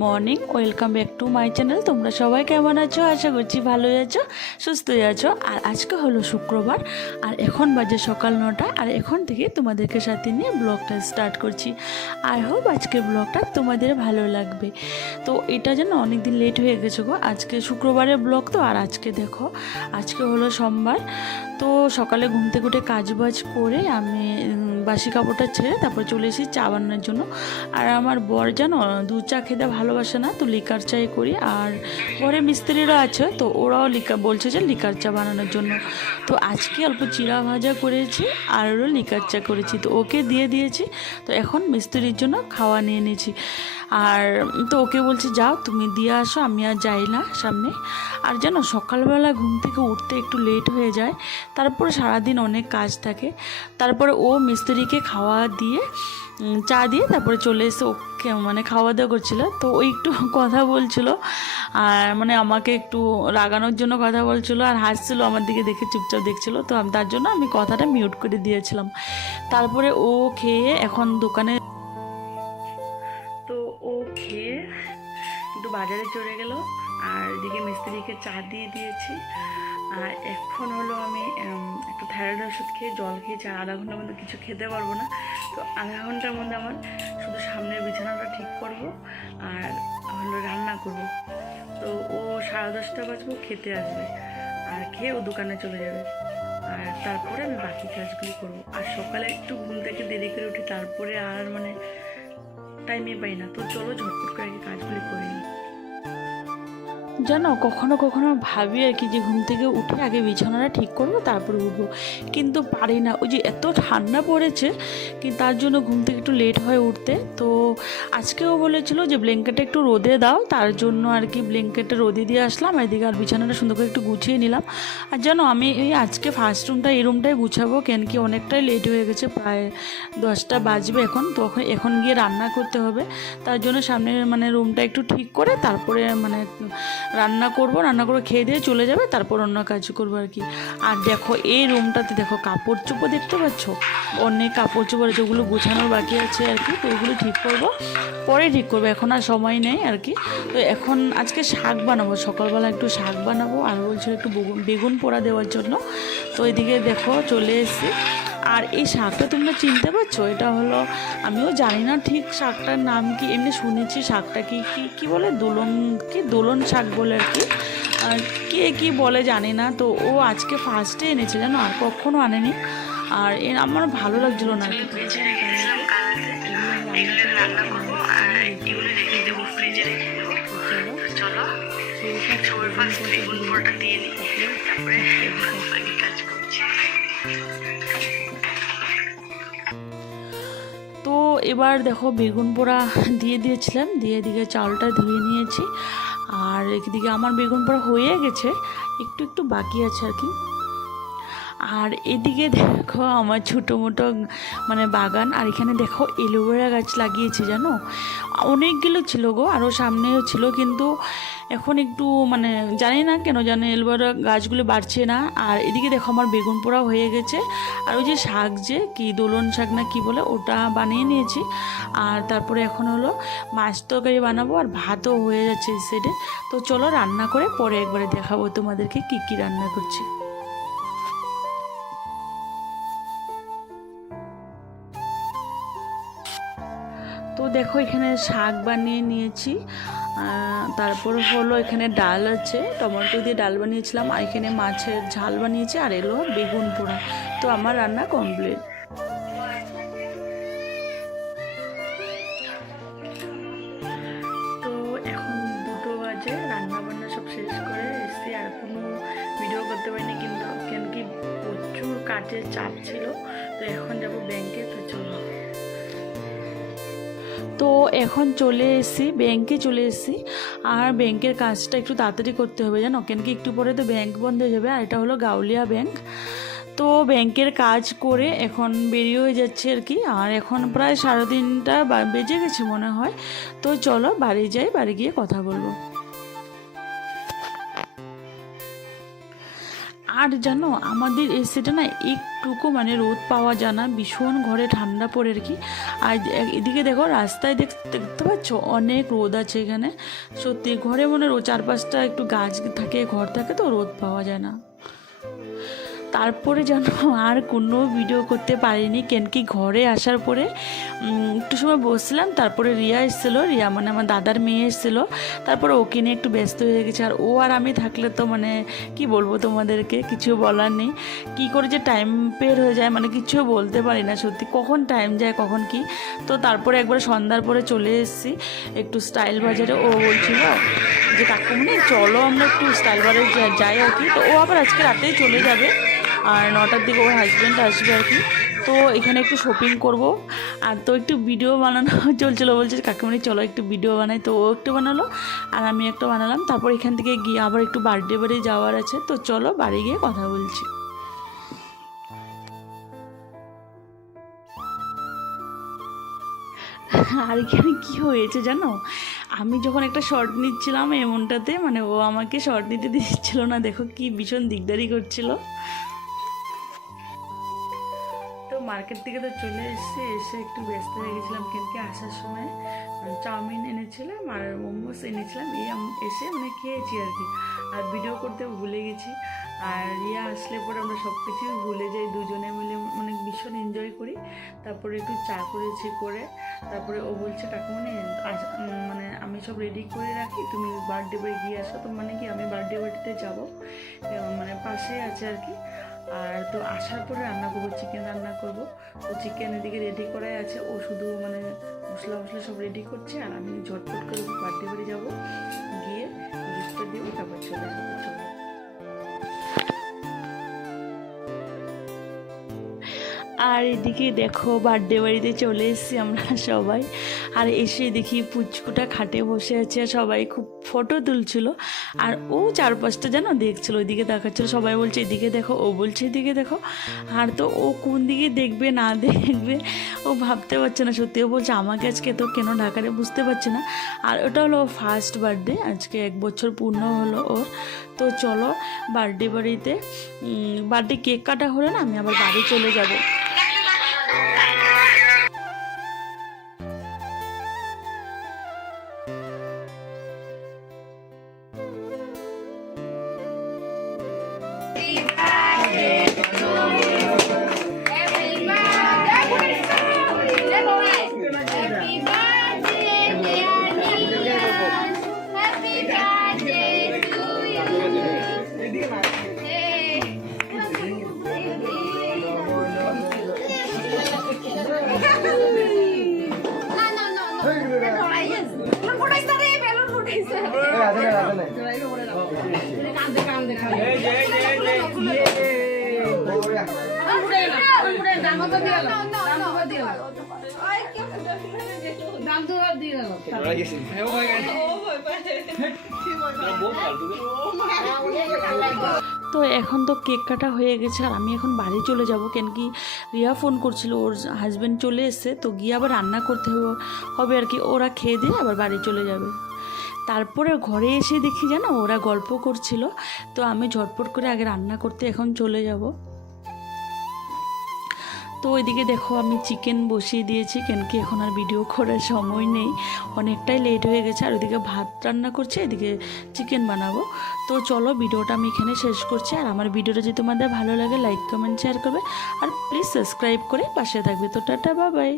Morning, welcome back to my channel. তোমরা সবাই কেমন আছো? আশা করছি ভালোই আছো, সুস্থই আছো। আর আজকে হলো শুক্রবার, আর এখন বাজে সকাল 9টা। আর এখন থেকে তোমাদেরকে সাথে নিয়ে ব্লগটা স্টার্ট করছি। আই হোপ আজকের ব্লগটা তোমাদের ভালো লাগবে। তো এটা যেন অনেক দিন লেট হয়ে গেছে গো, আজকে শুক্রবারের ব্লগ তো। আর আজকে দেখো, আজকে হলো সোমবার। তো সকালে ঘুম থেকে উঠে কাজবাজ করে আমি বাসি কাপড়টা ছেড়ে তারপর চলে এসেছি চা বানানোর জন্য। আর আমার বর জানো দুধ চা খেতে ভালোবাসে না, তো লিকার চাই করি। আর ঘরে মিস্ত্রিরা আছে, তো ওরাও বলছে যে লিকার চা বানানোর জন্য। তো আজকে অল্প চিড়া ভাজা করেছি আর ওরও লিকার চা করেছি, তো ওকে দিয়ে দিয়েছি। তো এখন মিস্ত্রির জন্য খাওয়া নিয়ে নিয়েছি। আর তো ওকে বলছি যাও তুমি দিয়ে আসো, আমি আর যাই না সামনে। আর জানো সকালবেলা ঘুম থেকে উঠতে একটু লেট হয়ে যায়, তারপরে সারাদিন অনেক কাজ থাকে। তারপরে ও মিস্ত্রিকে খাওয়া দিয়ে চা দিয়ে তারপরে চলে এসে ওকে মানে খাওয়া দাওয়া করছিলো। তো ওই একটু কথা বলছিল, আর মানে আমাকে একটু রাগানোর জন্য কথা বলছিল, আর হাসছিল আমার দিকে দেখে, চুপচাপ দেখছিল। তো তার জন্য আমি কথাটা মিউট করে দিয়েছিলাম। তারপরে ও খেয়ে এখন দোকানে, তো ও খেয়ে একটু বাজারে চলে গেল। আর এদিকে মিস্ত্রিকে চা দিয়ে দিয়েছি। আর এখন হলো আমি একটু থাইরয়েড ওষুধ খেয়ে জল খেয়েছি। আধা ঘন্টার মধ্যে কিছু খেতে পারবো না, তো আধা ঘন্টার মধ্যে আমার শুধু সামনের বিছানাটা ঠিক করব আর হলো রান্না করব। তো ও 10:30 বাজবো খেতে আসবে, আর খেয়ে ও দোকানে চলে যাবে। আর তারপরে আমি বাকি কাজগুলি করব। আর সকালে একটু ঘুম থেকে দেরি করে উঠি, তারপরে আর মানে টাইমে পাই না। তো চলো ঝটপট করে আগে কাজগুলি করে নিই। জানো কখনো কখনো ভাবি আর কি যে ঘুম থেকে উঠে আগে বিছানাটা ঠিক করবো তারপরে উঠবো, কিন্তু পারি না। ওই যে এত ঠান্ডা পড়েছে কি, তার জন্য ঘুম থেকে একটু লেট হয় উঠতে। তো আজকেও বলেছিল যে ব্ল্যাঙ্কেটটা একটু রোদে দাও, তার জন্য আর কি ব্ল্যাঙ্কেটটা রোদে দিয়ে আসলাম। এদিকে আর বিছানাটা সুন্দর করে একটু গুছিয়ে নিলাম। আর জানো আমি এই আজকে ফার্স্ট রুমটা এই রুমটাই গুছাবো, কেন কি অনেকটাই লেট হয়ে গেছে, প্রায় 10টা বাজবে এখন। তো এখন গিয়ে রান্না করতে হবে, তার জন্য সামনের মানে রুমটা একটু ঠিক করে তারপরে মানে রান্না করে খেয়ে দিয়ে চলে যাবে, তারপর অন্য কাজ করবো আর কি। আর দেখো এই রুমটাতে দেখো কাপড় চোপড় দেখতে পাচ্ছ, অনেক কাপড় চোপড় যেগুলো গোছানোর বাকি আছে আর কি। তো ওইগুলো ঠিক করবো, পরে ঠিক করবো, এখন আর সময় নেই আর কি। তো এখন আজকে শাক বানাবো, সকালবেলা একটু শাক বানাবো। আর বলছিল একটু বেগুন পোড়া দেওয়ার জন্য। তো এদিকে দেখো চলে এসেছি। আর এই শাকটা তোমরা চিনতে পারছো? এটা হলো, আমিও জানি না ঠিক শাকটার নাম কি, এমনি শুনেছি শাকটা কি কি কি বলে, দোলন শাক বলে আর কি। আর কে কি বলে জানি না। তো ও আজকে ফার্স্টে এনেছে জানো, আর কখনো আনেনি। আর আমার ভালো লাগছিল না আর কি। তো এবার দেখো বেগুন পোড়া দিয়ে দিয়েছিলাম, দিয়ে এদিকে চালটা ধুয়ে নিয়েছি। আর একদিকে আমার বেগুন পোড়া হয়ে গেছে, একটু একটু বাকি আছে আর কি। আর এদিকে দেখো আমার ছোটো মোটো মানে বাগান। আর এখানে দেখো এলোভেরা গাছ লাগিয়েছি জানো, অনেকগুলো ছিল গো, আরও সামনেও ছিল, কিন্তু এখন একটু মানে জানি না কেন জানে এলোভেরা গাছগুলো বাড়ছে না। আর এদিকে দেখো আমার বেগুন পোড়া হয়ে গেছে। আর ওই যে শাক, যে কি দোলন শাক না কি বলে, ওটা বানিয়ে নিয়েছি। আর তারপরে এখন হলো মাছ তরকারি বানাবো, আর ভাতও হয়ে যাচ্ছে এই সাইডে। তো চলো রান্না করে পরে একবারে দেখাবো তোমাদেরকে কি কি রান্না করছি। তো দেখো এখানে শাক বানিয়ে নিয়েছি। তারপর হলো এখানে ডাল আছে, টমেটো দিয়ে ডাল বানিয়েছিলাম। আর এখানে মাছের ঝাল বানিয়েছি, আর এলো বেগুন পোড়া। তো আমার রান্না কমপ্লিট। তো এখন 2টো বাজে, রান্না বান্না সব শেষ করে এসেছি। আর কোনো ভিডিও করতে পারিনি, কিন্তু কেন কি প্রচুর কাজের চাপ ছিল। তো এখন যাব ব্যাংকে, তো চলো। তো এখন চলে এসেছি ব্যাংকে, চলে এসেছি। আর ব্যাংকের কাজটা একটু তাড়াতাড়ি করতে হবে জানো, কেন কি একটু পরে তো ব্যাংক বন্ধ হয়ে যাবে। আর এটা হলো গাউলিয়া ব্যাংক। তো ব্যাংকের কাজ করে এখন বেরিয়ে হয়ে যাচ্ছে আর কি। আর এখন প্রায় 3:30 বেজে গেছে মনে হয়। তো চলো বাড়ি যাই, বাড়ি গিয়ে কথা বলবো। আর জানো আমাদের এসিটা না একটুকু মানে রোদ পাওয়া যায় না, ভীষণ ঘরে ঠান্ডা পড়ে আর কি। আর এদিকে দেখো রাস্তায় দেখতে পাচ্ছ অনেক রোদ আছে এখানে। সত্যি ঘরে মনে চারপাশটা একটু গাছ থাকে, ঘর থাকে, তো রোদ পাওয়া যায় না। তারপরে যেন আর কোনো ভিডিও করতে পারিনি, কেন কি ঘরে আসার পরে একটু সময় বসছিলাম, তারপরে রিয়া এসেছিলো, রিয়া মানে আমার দাদার মেয়ে এসেছিলো, তারপরে ওকে নিয়ে একটু ব্যস্ত হয়ে গেছে। আর ও আর আমি থাকলে তো মানে কি বলবো তোমাদেরকে, কিছু বলার নেই। কী করে যে টাইম বের হয়ে যায় মানে কিছু বলতে পারি না, সত্যি কখন টাইম যায় কখন কি। তো তারপরে একবার সন্ধ্যার পরে চলে এসেছি একটু স্টাইল বাজারে। ও বলছিল যে কাকুমনি চলো আমরা একটু স্টাইল বাজারে যাই আর কি। তো ও আবার আজকে রাতেই চলে যাবে, আর 9টার দিকে ওর হাজব্যান্ড আসবে আর কি। তো এখানে একটু শপিং করব, আর তো একটু ভিডিও বানানো চলছিলো, বলছে কাকিমণি চলো একটু ভিডিও বানাই। তো ও একটু বানালো আর আমি একটু বানালাম। তারপর এখান থেকে গিয়ে আবার একটু বার্থডে বাড়ি যাওয়ার আছে, তো চলো বাড়ি গিয়ে কথা বলছি। আর এখানে কী হয়েছে জানো, আমি যখন একটা শর্ট নিচ্ছিলাম এমনটাতে মানে ও আমাকে শর্ট নিতে দিচ্ছিল না, দেখো কি ভীষণ দিকদারি করছিল। তো মার্কেট থেকে তো চলে এসে একটু ব্যস্ত হয়ে গেছিলাম, কেন কি আসার সময় চাউমিন এনেছিলাম আর মোমোস এনেছিলাম, এসে মানে খেয়েছি আর কি। আর ভিডিও করতে ভুলে গেছি। আর রিয়া আসলে পরে আমরা সব কিছুই ভুলে যাই, দুজনে মিলে মানে ভীষণ এনজয় করি। তারপরে একটু চা করেছি, করে তারপরে ও বলছে কাকুমনি মানে আমি সব রেডি করে রাখি, তুমি বার্থডে বাড়ি গিয়ে আসো। তো মানে কি আমি বার্থডে বাড়িতে যাবো, মানে পাশেই আছে আর কি। আর তো আসার পরে রান্না করবো, চিকেন রান্না করব। তো চিকেন এদিকে রেডি করাই আছে, ও শুধু মানে মশলা সব রেডি করছে, আর আমি ঝটপট করে বার্থডে বাড়ি যাবো, গিয়ে গিফটটা দিয়ে তারপর চলে যাবো। আর এদিকে দেখো বার্থডে বাড়িতে চলে এসেছি আমরা সবাই। আর এসে দেখি পুচকুটা খাটে বসে আছে, সবাই খুব ফটো তুলছিল। আর ও চারপাশটা যেন দেখছিল, ওইদিকে দেখাচ্ছিল, সবাই বলছে এদিকে দেখো, ও বলছে এদিকে দেখো। আর তো ও কোন দিকে দেখবে না দেখবে ও ভাবতে পারছে না, সত্যি। ও বলছে আমাকে আজকে তো কেন ঢাকারে বুঝতে পারছে না। আর ওটা হলো ফার্স্ট বার্থডে, আজকে 1 বছর পূর্ণ হলো ওর। তো চলো বার্থডে বাড়িতে, বার্থডে কেক কাটা হলে না আমি আবার বাড়ি চলে যাবো। তো এখন তো কেক কাটা হয়ে গেছে, আর আমি এখন বাড়ি চলে যাব, কেন কি রিয়া ফোন করছিল, ওর হাজব্যান্ড চলে এসছে, তো গিয়ে আবার রান্না করতে হবে আর কি। ওরা খেয়ে দিয়ে আবার বাড়ি চলে যাবে। তারপরে ঘরে এসে দেখি জানো ওরা গল্প করছিল, তো আমি ঝটপট করে আগে রান্না করতে এখন চলে যাব। তো ওইদিকে দেখো আমি চিকেন বসিয়ে দিয়েছি, কেন কি এখন আর ভিডিও করার সময় নেই, অনেকটাই লেট হয়ে গেছে। আর ওইদিকে ভাত রান্না করছি, এদিকে চিকেন বানাবো। তো চলো ভিডিওটা আমি এখানে শেষ করছি। আর আমার ভিডিওটা যদি তোমাদের ভালো লাগে লাইক কমেন্ট শেয়ার করবে, আর প্লিজ সাবস্ক্রাইব করে পাশে থাকবে। তো টাটা বাই বাই।